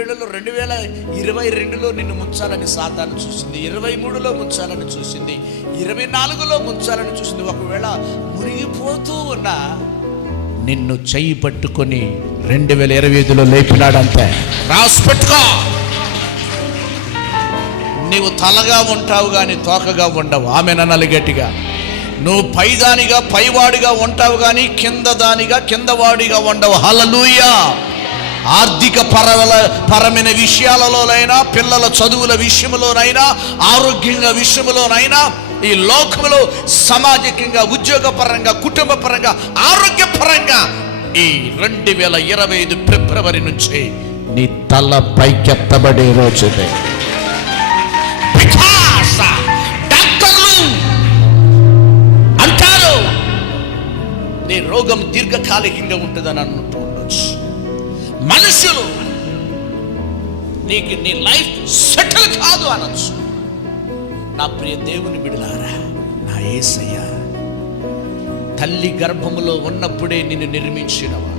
2022లో నిన్ను ముంచాలని సాతాను చూసింది, 23లో ముంచాలని చూసింది, 24లో ముంచాలని చూసింది. ఒకవేళ మునిగిపోతూ ఉన్నా నిన్ను చెయ్యి పట్టుకొని 2025లో లేపినాడంతే. రాసి పెట్టుకో. నీవు తలగా ఉంటావు కానీ తోకగా ఉండవు. ఆమెననాలి గట్టిగా. నువ్వు పైదానిగా పైవాడిగా ఉంటావు కానీ కింద దానిగా కిందవాడిగా ఉండవు. హల్లెలూయా. ఆర్థిక పరమైన విషయాలలోనైనా, పిల్లల చదువుల విషయంలోనైనా, ఆరోగ్యంగా విషయంలోనైనా, ఈ లోకంలో సామాజికంగా, ఉద్యోగపరంగా, కుటుంబ పరంగా, ఆరోగ్యపరంగా ఈ 2025 ఫిబ్రవరి నుంచి నీ తల పైకెత్తబడే రోజుదే. డాక్టర్లు అంటారు నీ రోగం దీర్ఘకాలికంగా ఉంటుందని అంటూ ఉండొచ్చు. మనుషులు నీకు నీ లైఫ్ సెటిల్ కాదు అనొచ్చు. నా ప్రియ దేవుని బిడ్డలారా, నా యేసయ్య తల్లి గర్భములో ఉన్నప్పుడే నిన్ను నిర్మించినవాడు.